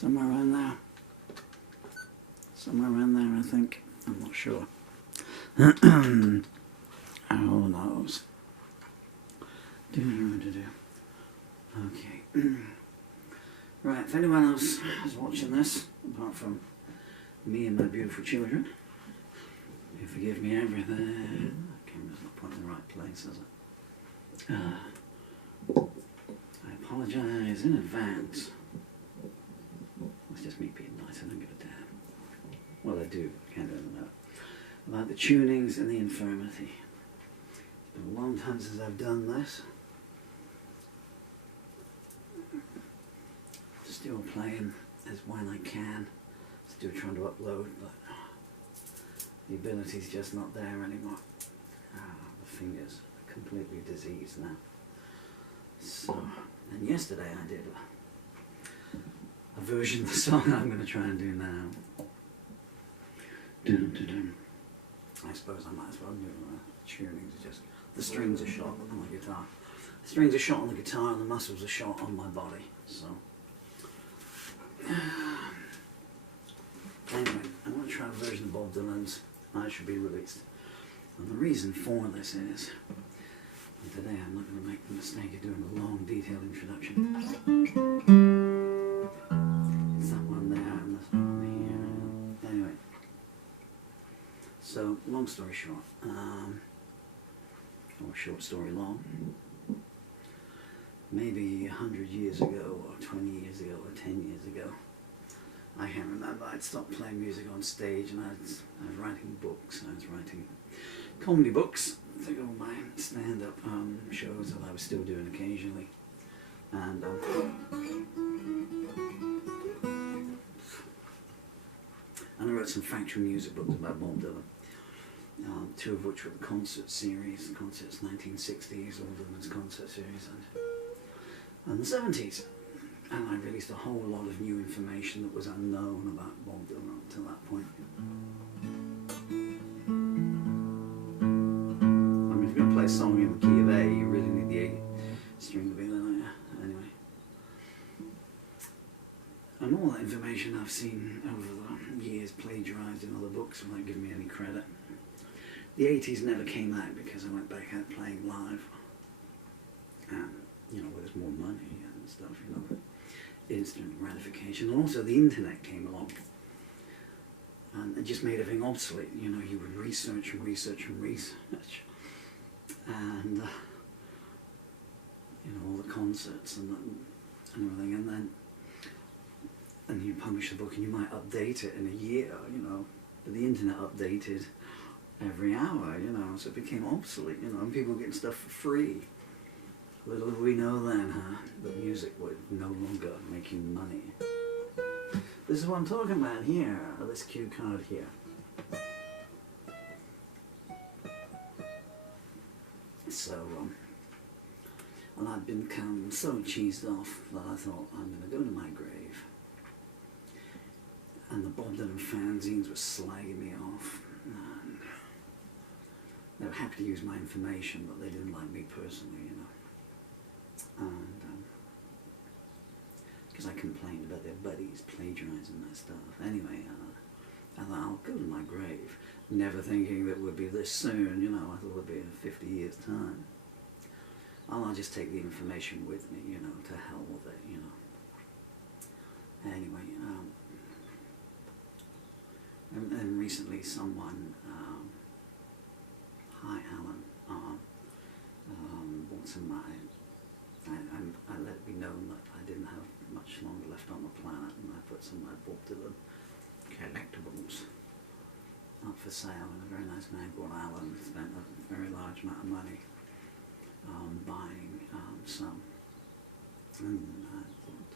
Somewhere around there. Somewhere around there, I think. I'm not sure. Who knows? Okay. Right, if anyone else is watching this, apart from me and my beautiful children, you forgive me everything. The camera's not pointing in the right place, is it? I apologise in advance. It's just me being nice, I don't give a damn. Well, I do, kind of know. About the tunings and the infirmity. It's been a long time since I've done this. Still playing as when I can. Still trying to upload, but the ability's just not there anymore. The fingers are completely diseased now. So, and yesterday I did a version of the song I'm going to try and do now. Dun, dun, dun. I suppose I might as well do tunings. Just the strings are shot on the guitar. The strings are shot on the guitar and the muscles are shot on my body. So. Anyway, I'm going to try a version of Bob Dylan's I Should Be Released. And the reason for this is, today I'm not going to make the mistake of doing a long, detailed introduction. It's that one there and this one here. Anyway, so long story short, or short story long, maybe 100 years ago, or 20 years ago, or 10 years ago, I can't remember, I'd stopped playing music on stage and I was writing books. I was writing comedy books to go on my stand-up shows that I was still doing occasionally. And I wrote some factual music books about Bob Dylan. Two of which were the concert series, Concerts 1960s, Bob Dylan's concert series, and the 70s. And I released a whole lot of new information that was unknown about Bob Dylan up to that point. I mean, if you're going to play a song in the key of A, you really need the A string to be there, don't you? Anyway. And all that information I've seen over the years plagiarised in other books without giving me any credit. The 80s never came out because I went back out playing live. And, you know, where there's more money and stuff, you know. Instant gratification, and also the internet came along and it just made everything obsolete. You know, you would research and research and research, and you know, all the concerts and everything, and you publish a book and you might update it in a year, you know, but the internet updated every hour, you know, so it became obsolete, you know, and people were getting stuff for free. Little did we know then, that music was no longer making money. This is what I'm talking about here, this cue card here. So, and I'd become so cheesed off that I thought, I'm going to go to my grave. And the Bob Dylan fanzines were slagging me off. And they were happy to use my information, but they didn't like me personally, you know. And because I complained about their buddies plagiarising my stuff. Anyway, I thought I'll go to my grave, never thinking that it would be this soon, you know. I thought it would be in 50 years' time. I'll just take the information with me, you know, to hell with it, you know. Anyway, and recently someone, hi Alan, bought some I let it be known that I didn't have much longer left on the planet, and I put some of my Bob Dylan collectibles up for sale, and a very nice man called Alan spent a very large amount of money buying some, and I thought,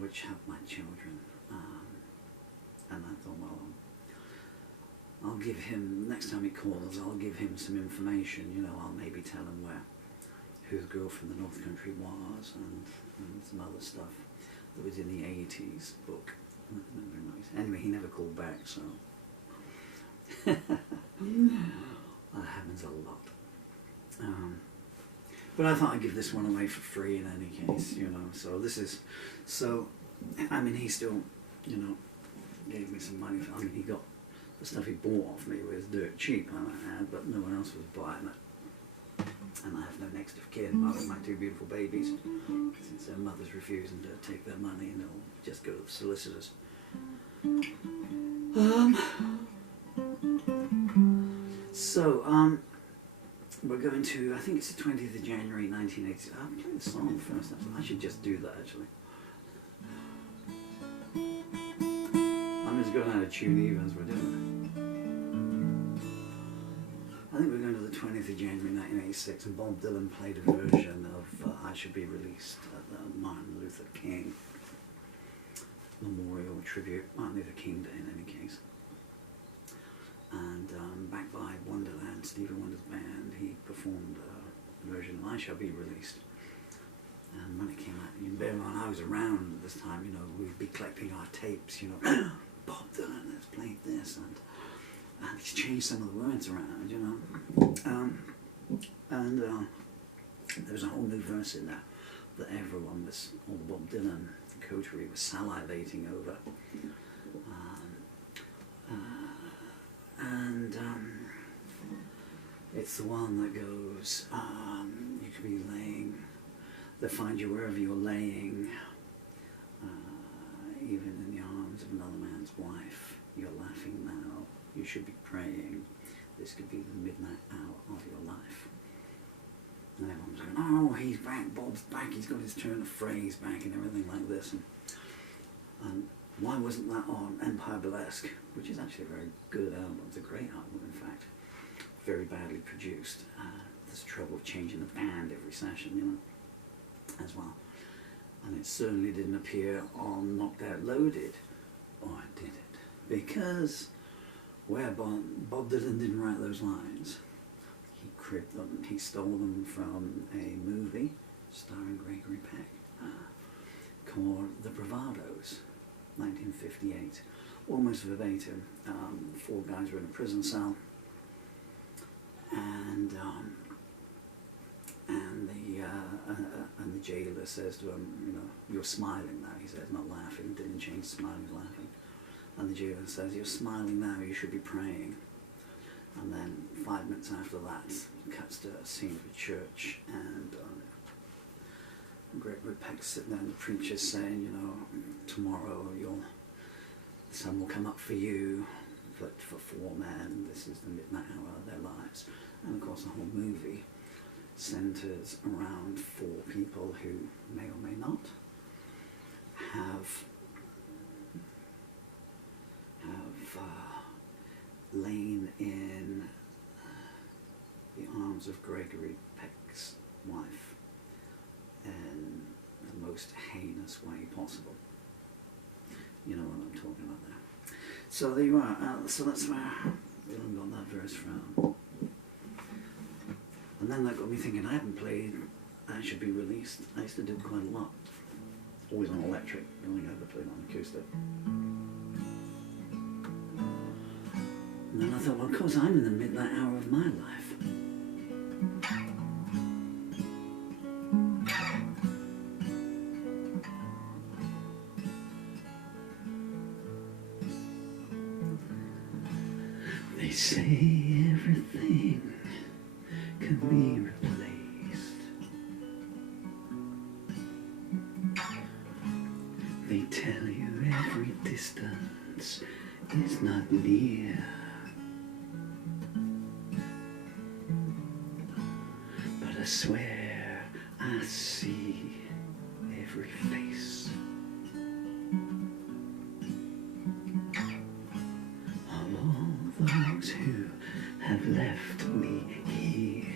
which helped my children, and I thought, well, I'll give him, next time he calls, I'll give him some information, you know, I'll maybe tell him who the girl from the North Country was, and some other stuff that was in the 80s book. Very nice. Anyway, he never called back, so that happens a lot. But I thought I'd give this one away for free in any case, you know. So this is, so I mean, he still, you know, gave me some money. I mean, he got the stuff he bought off me was dirt cheap, I might add, but no one else was buying it. And I have no next of kin other than my two beautiful babies, since their mother's refusing to take their money and they'll just go to the solicitors. So, we're going to, I think it's the 20th of January 1980. I'll play the song first. I should just do that, actually. I'm just going out of tune even as we're doing it. I think we're going to the 20th of January 1986, and Bob Dylan played a version of I Should Be Released at the Martin Luther King Memorial Tribute, Martin Luther King Day in any case. And backed by Wonderland, Stevie Wonder's band, he performed a version of I Shall Be Released. And when it came out, you bear in mind I was around at this time, you know, we'd be collecting our tapes, you know, Bob Dylan has played this, and he's changed some of the words around, you know. There was a whole new verse in there that everyone was, all Bob Dylan coterie was salivating over. It's the one that goes, you could be laying, they'll find you wherever you're laying, even in the arms of another man's wife. You're laughing now, you should be praying. This could be the midnight hour of your life. And everyone's going, oh, he's back, Bob's back, he's got his turn of phrase back and everything like this. And why wasn't that on Empire Burlesque, which is actually a very good album, it's a great album in fact. Very badly produced. There's trouble of changing the band every session, you know, as well. And it certainly didn't appear on Knocked Out Loaded, or did it? Because where Bob Dylan didn't write those lines, he cribbed them, he stole them from a movie starring Gregory Peck called The Bravados, 1958, almost verbatim. Four guys were in a prison cell, and the jailer says to him, you know, you're smiling now. He says, not laughing. Didn't change smiling, he's laughing. And the jailer says, you're smiling now, you should be praying. And then 5 minutes after that, cuts to a scene of a church, and Gregory Peck's sitting there, and the preacher's saying, you know, tomorrow the sun will come up for you, but for four men, this is the midnight hour of their lives. And of course the whole movie centers around four people who may or may not have lain in the arms of Gregory Peck's wife in the most heinous way possible. You know what I'm talking about there. So there you are. So that's where Dylan got that verse from. And then that got me thinking, I haven't played I Should Be Released. I used to do it quite a lot. Always on electric. The only guy that played on acoustic. And then I thought, well, of course I'm in the midnight hour of my life. They say everything can be replaced. They tell you every distance is not near. But I swear I see every face of all those who have left me here.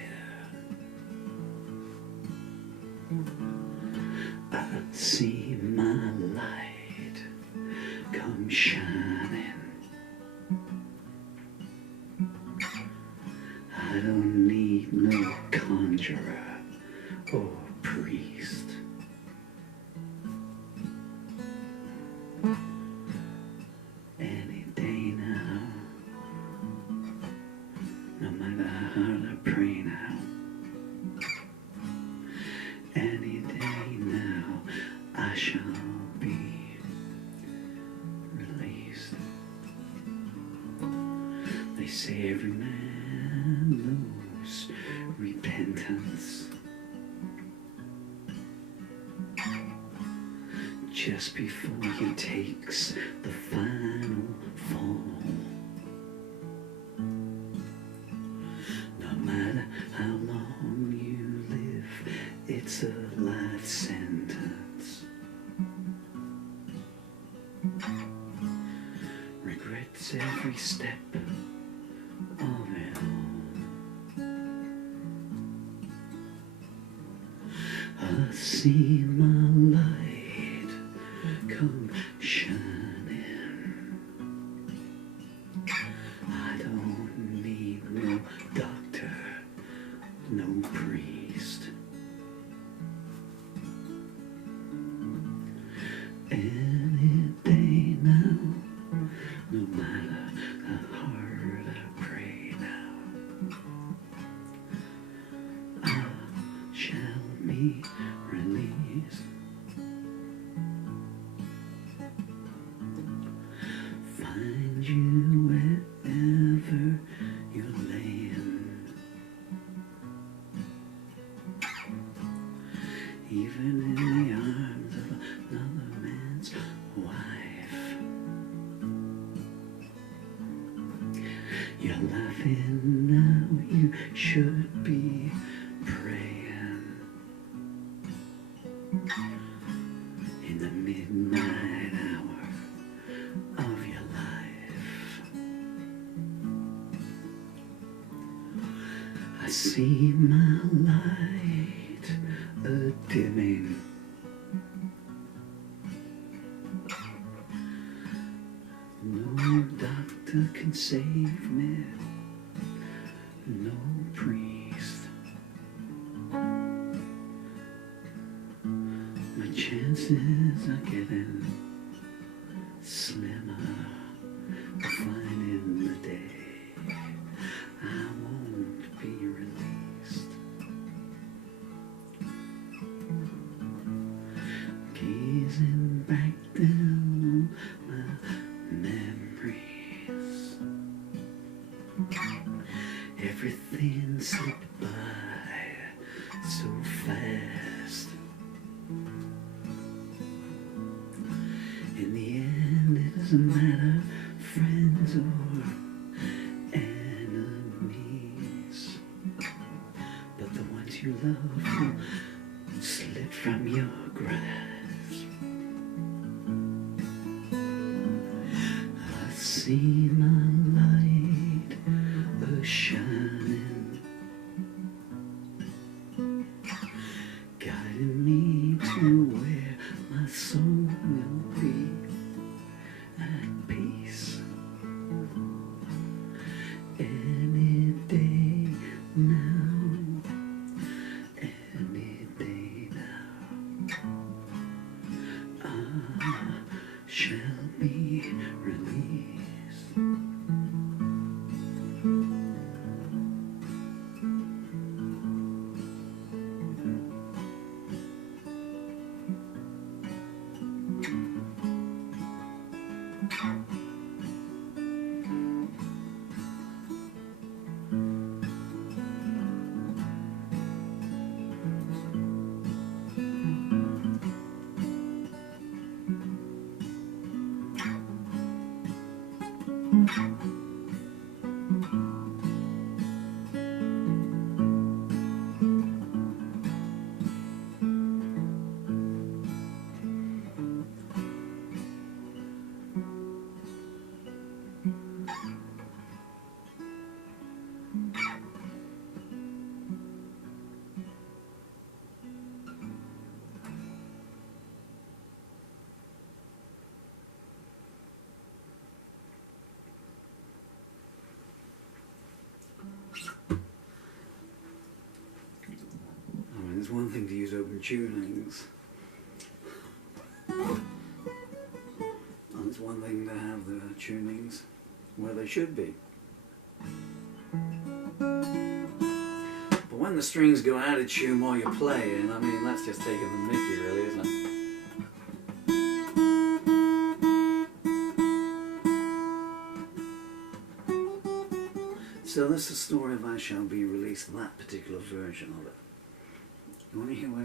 I see my light come shining. I don't need no conjurer or priest. Any day now, no matter how I pray now, any day now, I shall be say every man knows repentance just before he takes the final fall. No matter how long you live, it's a life sentence. Regrets every step of it all. I see my light come shining. I don't need no doctor, no priest. Any day now, no matter how hard I pray now, I shall be released. Find you wherever you're laying, even in the arms of another man's wife. You're laughing now, you should be praying. In the midnight hour of your life, I see my light a-dimming. No doctor can save me, no priest. My chances are getting slimmer of finding the day I won't be released. Gazing back down on my memories, everything slipped by so fast. In the end, it doesn't matter, friends or enemies, but the ones you love will slip from your grasp. I see my light a-shining, guiding me to where my soul will be at peace. Any day now, any day now, I shall be released. It's one thing to use open tunings, and it's one thing to have the tunings where they should be. But when the strings go out of tune while you're playing, I mean, that's just taking the mickey, really, isn't it? So that's the story of I Shall Be Released, that particular version of it. You want to hear where